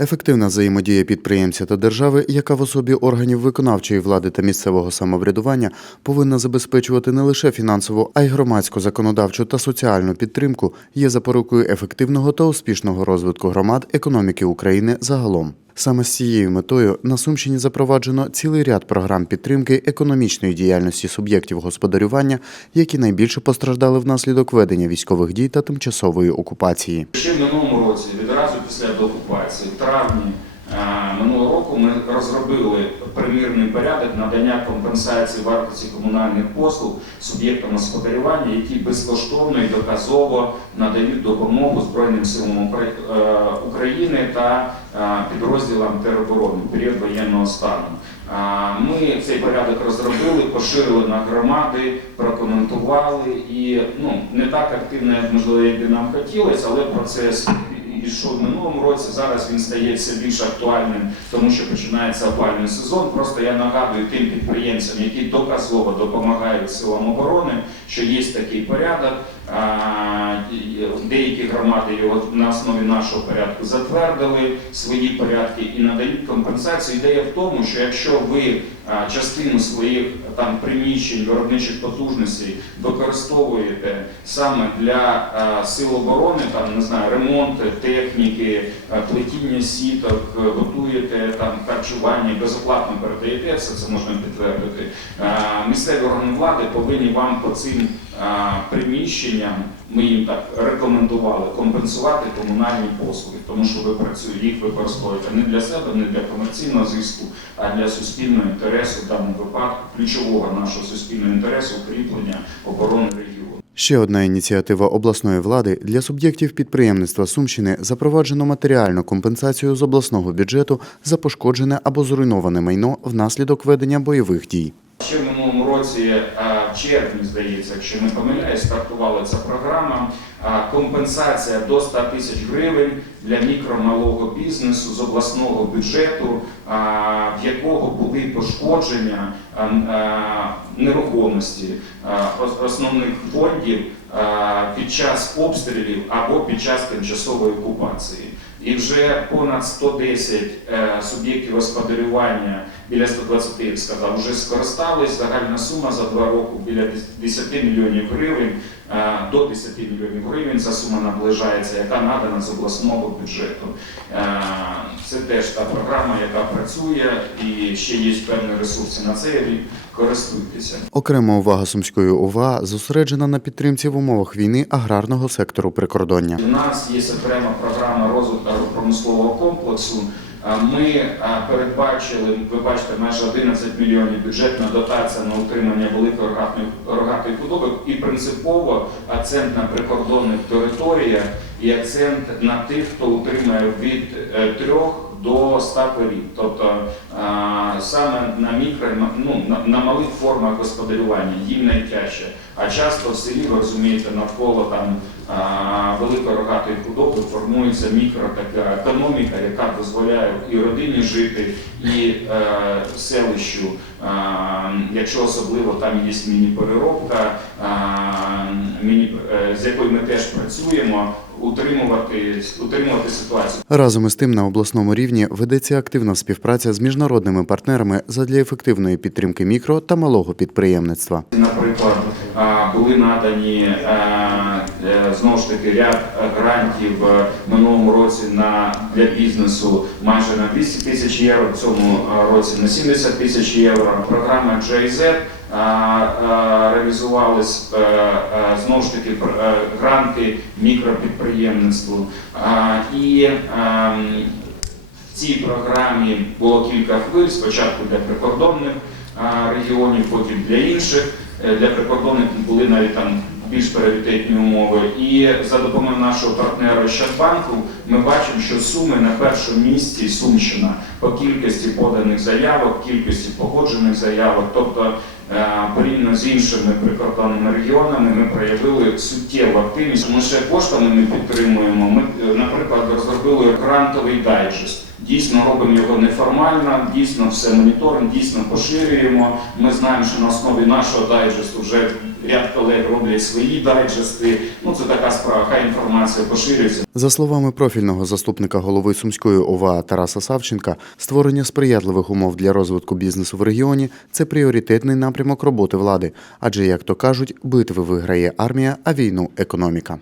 Ефективна взаємодія підприємця та держави, яка в особі органів виконавчої влади та місцевого самоврядування повинна забезпечувати не лише фінансову, а й громадську, законодавчу та соціальну підтримку, є запорукою ефективного та успішного розвитку громад економіки України загалом. Саме з цією метою на Сумщині запроваджено цілий ряд програм підтримки економічної діяльності суб'єктів господарювання, які найбільше постраждали внаслідок ведення військових дій та тимчасової окупації. Ще в минулому році, відразу після деокупації, травні минулого року ми розробили примірний порядок надання компенсації вартості комунальних послуг суб'єктам господарювання, які безкоштовно і доказово надають допомогу Збройним силам е, України та е, підрозділам тероборони в період воєнного стану. Ми цей порядок розробили, поширили на громади, прокоментували і ну не так активно, як можливо, як би нам хотілося, але процес йшов в минулому році. Зараз він стає все більш актуальним, тому що починається опальний сезон. Просто я нагадую тим підприємцям, які доказово допомагають силам оборони, що є такий порядок. Деякі громади його на основі нашого порядку затвердили свої порядки і надають компенсацію. Ідея в тому, що якщо ви частину своїх там приміщень виробничих потужностей використовуєте саме для сил оборони, там не знаю, ремонт техніки, плетіння сіток, е, готуєте там харчування, безоплатно передаєте все, це можна підтвердити. Місцеві органи влади повинні вам по цим приміщенням, ми їм так рекомендували компенсувати комунальні послуги, тому що ви працюєте, їх використовуєте не для себе, не для комерційного зиску, а для суспільного інтересу в даному випадку, ключового нашого суспільного інтересу укріплення оборони регіону. Ще одна ініціатива обласної влади для суб'єктів підприємництва Сумщини запроваджено матеріальну компенсацію з обласного бюджету за пошкоджене або зруйноване майно внаслідок ведення бойових дій. Ще в минулому році, в червні, здається, якщо не помиляюсь, стартувала ця програма. Компенсація до 100 тисяч гривень для мікро-малого бізнесу з обласного бюджету, в якого були пошкодження нерухомості основних фондів під час обстрілів або під час тимчасової окупації. І вже понад 110 е, суб'єктів господарювання біля 120, я сказав, вже скористались. Загальна сума за два роки біля 10 мільйонів гривень. е, До 10 мільйонів гривень ця сума наближається, яка надана з обласного бюджету. Це теж та програма, яка працює, і ще є певні ресурси на цей рік. Користуйтеся. Окрема увага сумської ОВА зосереджена на підтримці в умовах війни аграрного сектору прикордоння. У нас є окрема програма розвитку промислового комплексу. Ми передбачили, ви бачите, майже 11 мільйонів бюджетна дотація на утримання великої рогатої, худоби і принципово акцент на прикордонних територіях і акцент на тих, хто утримує від е, трьох до 100 корів. Тобто саме на мікро, ну, на, на малих формах господарювання, їм найтяжче. А часто в селі, ви розумієте, навколо там великої рогатої худоби формується мікро така економіка, яка дозволяє і родині жити, і е, селищу, а, якщо особливо там є міні-переробка, міні, е, з якою ми теж працюємо, утримувати, утримувати ситуацію. Разом із тим на обласному рівні ведеться активна співпраця з міжнародними партнерами задля ефективної підтримки мікро та малого підприємництва. Наприклад, були надані е, знову ж таки ряд грантів е, в минулому році на для бізнесу майже на 200 тисяч євро. В цьому році на 70 тисяч євро. Програма JZ реалізувались е, е, знову ж таки е, гранти мікропідприємництву. І ем, в цій програмі було кілька хвиль. Спочатку для прикордонних регіонів, потім для інших. Для прикордонних були навіть там більш пріоритетні умови. І за допомогою нашого партнера Щадбанку ми бачимо, що суми на першому місці Сумщина по кількості поданих заявок, кількості погоджених заявок. Тобто Е, порівняно з іншими прикордонними регіонами, ми проявили суттєву активність. Ми ще коштами ми підтримуємо. Ми, е, наприклад, розробили грантовий дайджест. Дійсно робимо його неформально, дійсно все моніторимо, дійсно поширюємо. Ми знаємо, що на основі нашого дайджесту вже ряд колег роблять свої дайджести. Ну це така справа. Хай інформація поширюється. За словами профільного заступника голови сумської ОВА Тараса Савченка, створення сприятливих умов для розвитку бізнесу в регіоні це пріоритетний напрям напрямок роботи влади, адже, як то кажуть, битви виграє армія, а війну економіка.